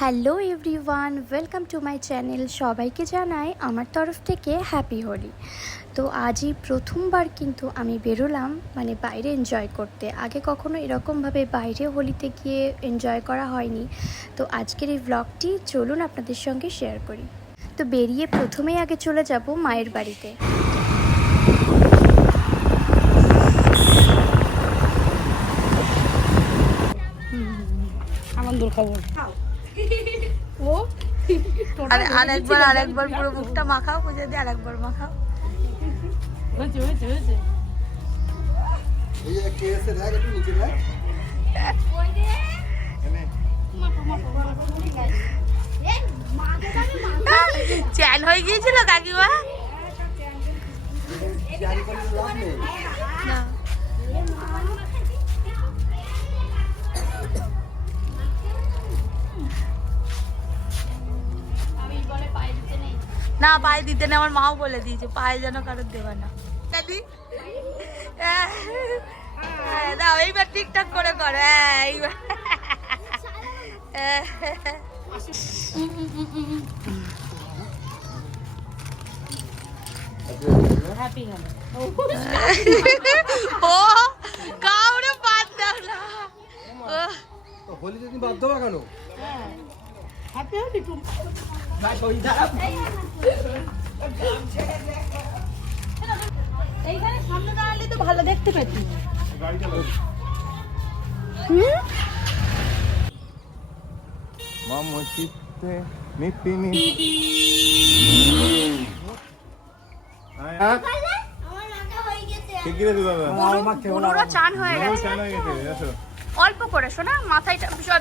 Hello everyone, welcome to my channel. সবাইকে জানাই আমার তরফ থেকে হ্যাপি হোলি। তো আজই প্রথমবার কিন্তু আমি বেরোলাম বাইরে এনজয় করতে। আগে কখনো এরকমভাবে বাইরে হোলিতে গিয়ে এনজয় করা হয়নি। তো আজকের এই ব্লগটি চলুন আপনাদের সঙ্গে শেয়ার করি। তো বেরিয়ে প্রথমেই আগে চলে যাব মায়ের বাড়িতে। আনন্দের খবর। ও আরেকবার পুরো মুখটা মাখাও, বুঝে দিয়ে আরেকবার মাখাও। হয়েছে হয়েছে হয়েছে। চ্যান হয়ে গিয়েছিল কাকিমা। না, পায়ে দিতে নেই, আমার মাও বলে দিয়েছে পায়ে যেন কারোর দেবে না। দাও এইবার ঠিকঠাক করে করো। এইবার ও কাউরে বাদ দাও না। হোলি দিন বাদ দেওয়া কেন? Happy Holi too. এইখানে সামনে দাঁড়ালে তো ভালো দেখতে পেতি। মাম চিত্তে নিতিনি ঠিক আছে দাদা, পুরো চান হয়ে গেছে। অল্প করে শোনা, মাথায়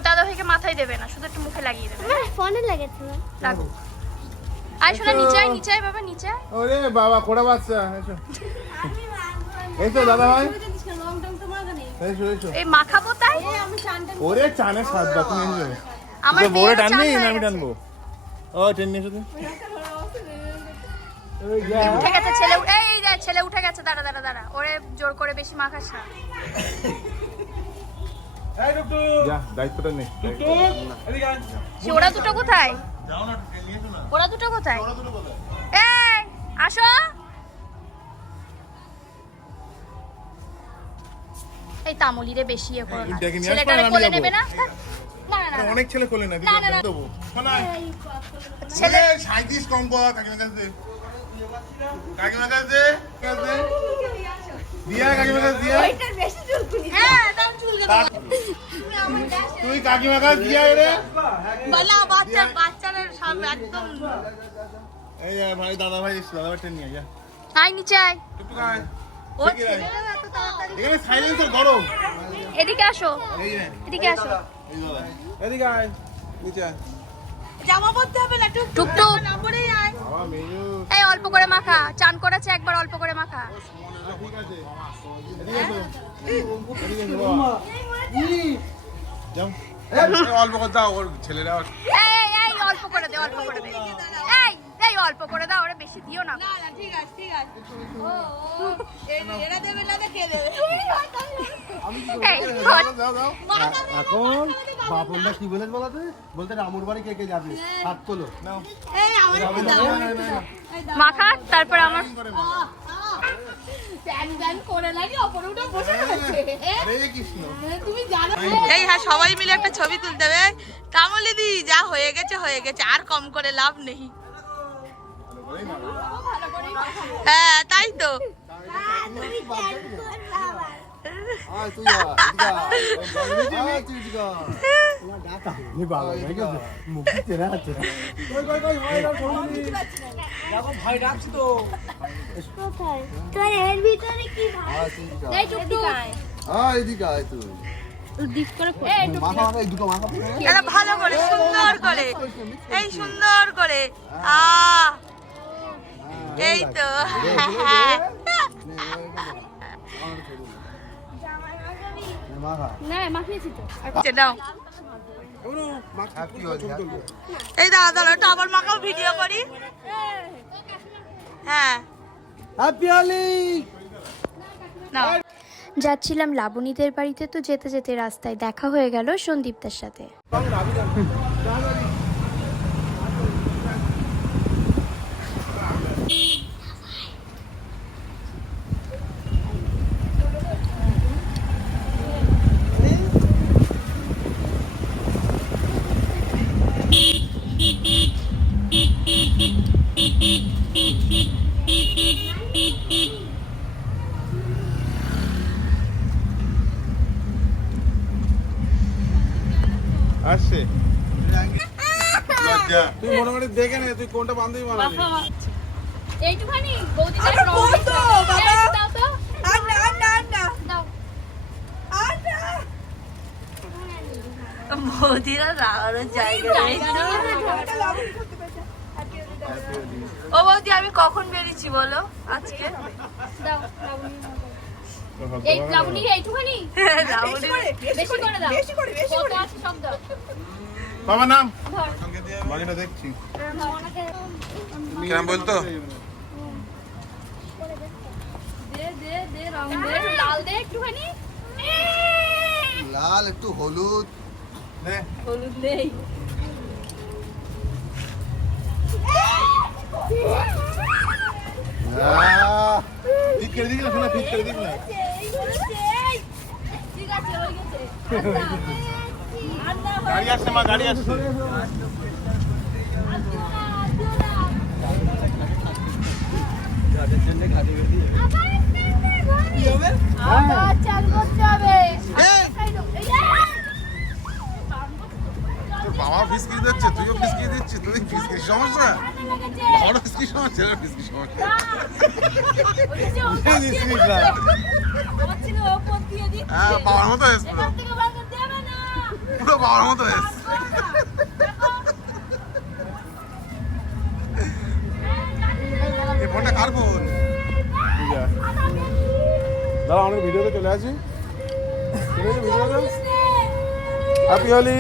দাদা ভাইকে মাথায় দেবে না, শুধু একটু মুখে লাগিয়ে দেবে। ফোনে লাগেছে না লাগু। আয় শোনা, নিচে আয়, নিচে আয় বাবা, নিচে আয়। ওরে বাবা কোড়া বাচ্চা, এসো এসো দাদা ভাই, এসো এসো। এই মাখাবো তাই। ওরে চানে সাত বাত নিয়ে যাবে। আমার তো বড় মেয়েরও টানবি চান না হয়ে আমি গেছে। টানবো? ও টেনে এসো তুমি। উঠে গেছে ছেলে, এই দেখ ছেলে উঠে গেছে। দাঁড়া দাঁড়া দাঁড়া, ওরে জোর করে বেশি মাখাস না। যা দায়িত্বটা নে। সে ওরা দুটো কোথায়? যাও না, টেনে এসো না। ওরা দুটো কোথায়? ওরা দুটো কোথায়? এই আসো। এই তামুলিরে বেশি ইয়ে করো না, ডেকে নিয়ে আসবো, ছেলেটারে আমি কোলে যাবো। নেবে না। না না না না। অনেক ছেলে কোলে না, না, না, না। দেবো শোনাই। ছেলে 37 কম কর কাকিমার কাছে দে। কাকিমার কাছে দে, কাছে দিয়া কাকিমার কাছে দিয়া। হ্যাঁ দাম চুল গেল। তুই কাকিমার কাছে দিয়া রে। বলা বাচ্চাদের সব একদম। এই যে ভাই দাদা ভাই এসে দাদা ভাই টেনে নিয়ে যা। আয় নিচে আয়। টুকটুক আয়। ও ঠিক আছে। ছেলেরা এত তাড়াতাড়ি। এখানে সাইলেন্সার গরম। এদিকে আসো, এই যে এদিকে আসো। এই দাদা এদিকে আয়, নিচে আয়। জামা পরতে হবে না, টুকটুক নম্বরেই আয়। বাবা মেজু এই অল্প করে মাখা, চান করেছে একবার, অল্প করে মাখা। ঠিক আছে, এদিকে এসো। এদিকে এসো বাবা। যাও এই অল্প করে দাও, ওর ছেলেরা এই এই অল্প করে দে, অল্প করে দে। এই এই অল্প করে দাও, ওরে বেশি দিও না। না না ঠিক আছে ঠিক আছে। ও এরা দেবে না, কে দেবে? এই দাও দাও। এখন বাপনটা কি বলেছ বলাতে বলতে রামুর বাড়ি কে কে যাবে হাত তোলো নাও। মাখা, তারপর আমার হরে কৃষ্ণ। এই হ্যাঁ সবাই মিলে একটা ছবি তুলতে হবে। তামলি দি যা হয়ে গেছে হয়ে গেছে, আর কম করে লাভ নেই। হ্যাঁ তাই তো। আয় তুই যা এদিকে আয় তুই এদিকে তোমার ডাকা নি বাবা হয়ে গেছে মুখ চেরা আছে কই কই কই ভাই দাও ছবি দেখো ভাই ডাকছি তো কোথায় তোর এর ভিতরে কি ভাই আয় তুই এদিকে এই টুকটুক আয় এদিকে আয় তুই ডিপ করে মাথা মাথা এই দুটো মাথা পড়ে এটা ভালো করে সুন্দর করে, এই সুন্দর করে। এই তো মাথা না মাখিয়েছি তো। আচ্ছা দাও। হ্যাপি হোলি এই দাঁড়া দাঁড়া, একটু আবার মাখাও, ভিডিও করি। হ্যাঁ হ্যাপি হোলি না। যাচ্ছিলাম লাবণীদের বাড়িতে, তো যেতে যেতে রাস্তায় দেখা হয়ে গেল সন্দীপদার সাথে। লজ্জা তুই মোটামুটি দেখে নে তুই কোনটা বান্ধবী বানাবি এইটুখানি বৌদি আরে কত বাবা দাও তো আন্না আন্না আন্না দাও আন্না বৌদিরা রাগানোর জায়গা নেই ও বৌদি আমি কখন বেরিয়েছি বলো আজকে দাও লাবণী এই লাবণী এইটুখানি বেশি করে বেশি করে দাও বেশি করে বেশি কত করে আছে সব দাও বাবার নাম ধর বাড়িটা দেখছি ধর। কেমন বলতো দে দে দে রং দে লাল দে একটুখানি লাল একটু হলুদ নে হলুদ নেই ঠিক করে দিবি না শোনা ঠিক করে দিবি না ঠিক আছে হয়ে গেছে গাড়ি আসছে মা গাড়ি আসছে আবার চান করতে হবে তোর বাবা ফিসকি দিচ্ছে তুইও ফিসকি দিচ্ছিস তুই ফিসকির সমস্যা বড় ফিসকির সমস্যা ছেলের ফিসকির সমস্যা হ্যাঁ বাবার মতো হয়েছে পুরো বাবার মতো হয়েছে এই ফোনটা কার ফোন দাঁড়া অনেক ভিডিওতে চলে আসি ভিডিওতে হ্যাপি হোলি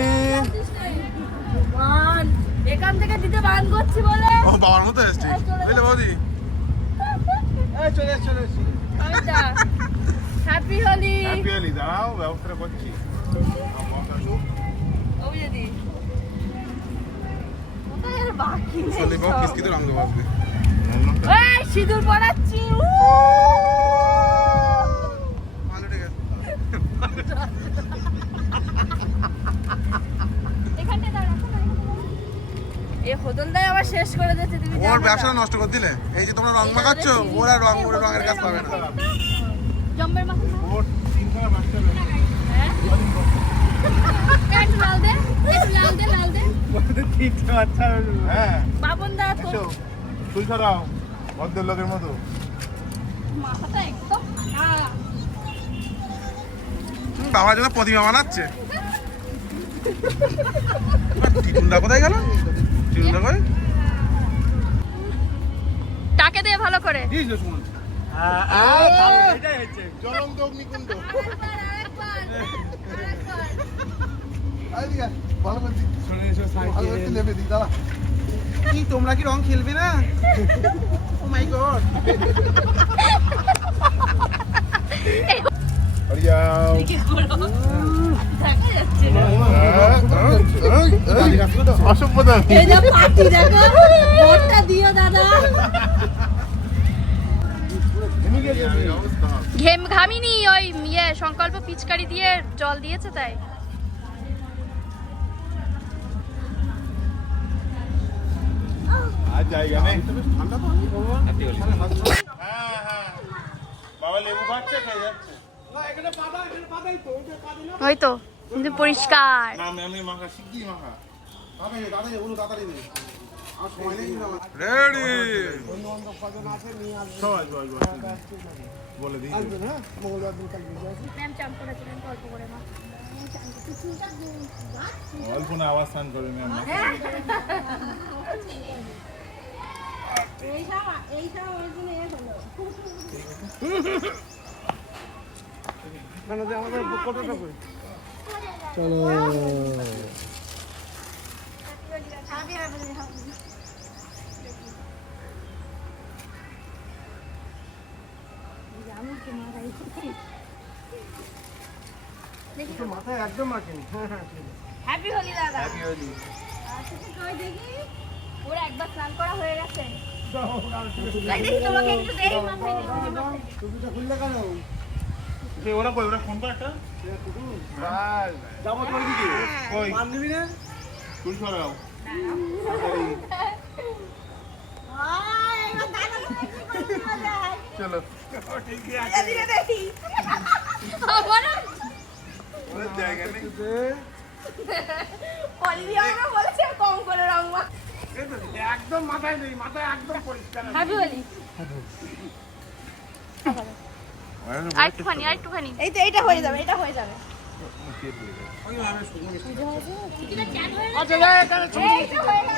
এখান থেকে দিতে বান করছি বলে ও বাবার মতো হয়েছে বুঝলে বৌদি চলে এসছি হ্যাপি হোলি হ্যাপি হোলি দাঁড়াও ব্যবস্থাটা করছি বাকি চলে বাবু ফিসকি তো রঙ দেবো আজকে এই সিঁদুর পরাচ্ছি ভালো ঠিক আছে এখানটা দাঁড়া এ হদনদাই আবার শেষ করে দিয়েছে তুমি ওর ব্যবসা নষ্ট করে দিলে এই যে তোমরা রং মাখাচ্ছ ওর আর রঙের কাজ পাবে না জম্বের মাথা ওর 3 মাস্টার একটু লাল দে একটু লাল দে লাল দে হ্যাঁ বাবন দা তো এসো তুই সরাও ভদ্রলোকের মতো মাথাটা একদম বাবার জন্য প্রতিমা বানাচ্ছে টিটুনদা কোথায় গেল টিটুনদা কই টাকে দে ভালো করে জ্বলন্ত অগ্নিকুণ্ড ভালো করে নেবে দিই দাঁড়া কি তোমরা কি রং খেলবে না ও মাই গড অসভ্যতা এই যে পার্টি দেখো ভোটটা দিও দাদা ঘামিনি ওই সংকল্প পিচকারি দিয়ে জল দিয়েছে তাই আর জায়গা নেই ঠান্ডা তো হ্যাঁ হ্যাঁ বাবা লেবু খাচ্ছে খেয়ে যাচ্ছে ওই তো কিন্তু পরিষ্কার না আমি মাখা শিগগির মাখা তাড়াতাড়ি বলু তাড়াতাড়ি দে আর সময় নেই রেডি সবাই বলে দিই ম্যাম চান করেছিলেন অল্প করে মা অল্প না আওয়াজ স্নান করবে ম্যাম আমাদের কতটা কই চলো মাথায় একদম মাখিনি হ্যাপি হোলি দাদা হ্যাপি হোলি কই দেখি ওরা একবার স্নান করা হয়ে গেছে দেখি তোমাকে একটু দেই মাথায় টুপিটা খুললে কেন ওরা কই ওরা ফোন কর একটা যাবো তোর দিকে কই মান দিবি না তুই সরাও চলো আবার ওর জায়গা নেই পলিদি আমরা বলেছে কম করে রং মাখ। একদম মাথায় নেই, মাথায় একদম পরিষ্কার। হ্যাপি হোলি। আরেকটুখানি আরেকটুখানি এই তো এটা হয়ে যাবে, এটা হয়ে যাবে। আচ্ছা, যাই, তাহলে ছবি এই তো হয়ে গেল।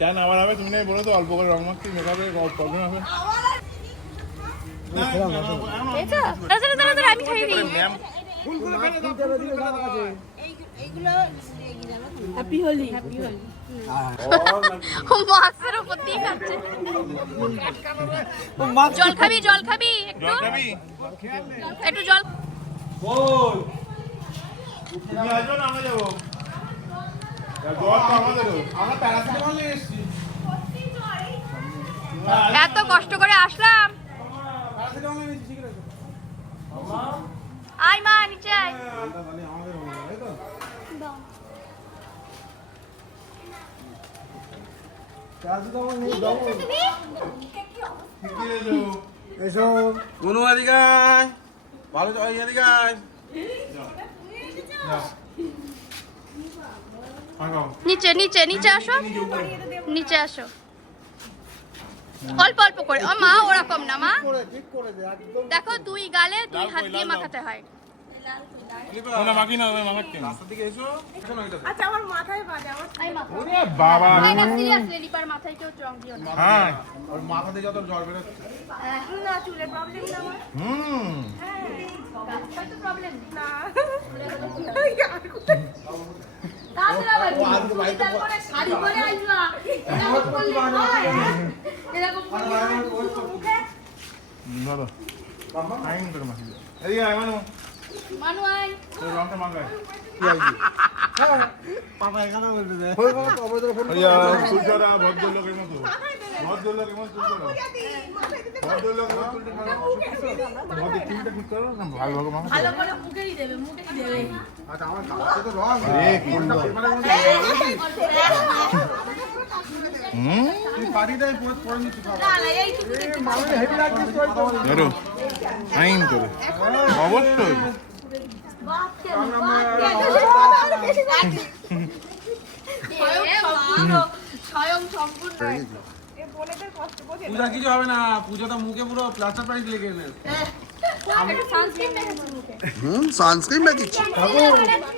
কেন আবার হবে? তুমি নাই বলে তো অল্প করে রং মাখতে মেকআপে প্রবলেম হবে। এটা দাঁড়া দাঁড়া দাঁড়া আমি খাইয়ে দিই ম্যাম হ্যাপি হোলি। ও মাছের উপর দিয়ে খাচ্ছে জল খাবি জল খাবি একটু জল খাবি? একটু জল তুমি আসবে না আমরা যাবো? জল তো আমাদেরও। আমরা প্যারাসিটামল নিয়ে এসেছি। এত কষ্ট করে আসলাম প্যারাসিটামল নিয়ে এসেছি, ঠিক আছে? আয় মা নিচে আয় আমাদের হবে, তাই তো? প্যারাসিটামল নেই, দাও। ঠিকই এসো। এসো। কোনো এদিকায়। ভালো তো, এই এদিকায়। নিচে নিচে নিচে আসো নিচে আসো অল্প অল্প করে ও মা ওরকম না মা ঠিক করে দে, একদম। দেখো দুই গালে দুই হাত দিয়ে মাখাতে হয় না মাখি না মাখাচ্ছি না। রাস্তা থেকে এসো। এখানে ওইটা। আচ্ছা আমার মাথায় বাজে, আমার আই মাখো ওরে বাবা। না না সিরিয়াসলি লিপার মাথায় কেউ রং দিও না হ্যাঁ। ওর মাথা থেকে যত জল বেরোচ্ছে। না চুলের প্রবলেম না আমার। হুম। হয়তো প্রবলেম না তাহলে আবার ও আজকে বাড়িতে শাড়ি পরে আসবা এরকম করলে হয় এরকম করলে হয় মুখে ধরো। আইন করে মাখি। এদিকে আয় মানু। মানু আয় তোর রংটা মাখায়। পাপা এখানে বলবে যে হয়ে গেল তো, আমাদের ফোন ওই চুলটা ভদ্রলোকের মতো। ভদ্রলোকের মতো চুল করো। ভদ্রলোকের মতো চুলটা করো। ভদ্র চুলটা ঠিক করো না ভালোভাবে মাখো। ভালো করে মুখেই দেবে, মুখেই দেবে। আচ্ছা, আমার গাছে তো রং। আরে কোনটা? পেপারের মধ্যে হুম। তুই পারি না, আমি পরে নিচ্ছি খাবার। না না এইটুকু দেখতে পাবো। হেভি লাগছে তো, এই তো। ধরো। আইন করে। অবশ্যই। স্বয়ং সম্পূর্ণ পূজা কিছু হবে না, পূজা তো মুখে পুরো প্লাস্টার প্যারিস লেগে এনে। সানস্ক্রিন দেখাচ্ছে মুখে। সানস্ক্রিন লাগিয়েছি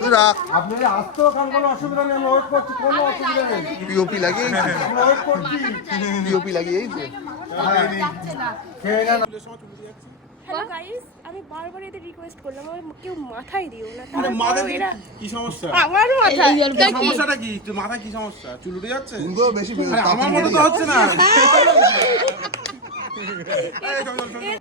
তুই রাখ আপনাদের আসতেও কারণ কোনো অসুবিধা নেই আমরা ওয়েট করছি কোনো অসুবিধা নেই পিওপি লাগিয়েছি আমরা ওয়েট করছি পিওপি লাগিয়েছি খেয়ে না হ্যালো গাইস, আমি বারবার এদের রিকোয়েস্ট করলাম আমার কেউ মাথায় দিও না। আরে মাথা কি সমস্যা? আমার মাথায় সমস্যাটা কি? তুই মাথায় কি সমস্যা? চুল উঠে যাচ্ছে? চুলগুলো বেশি আরে আমার মতো তো হচ্ছে না।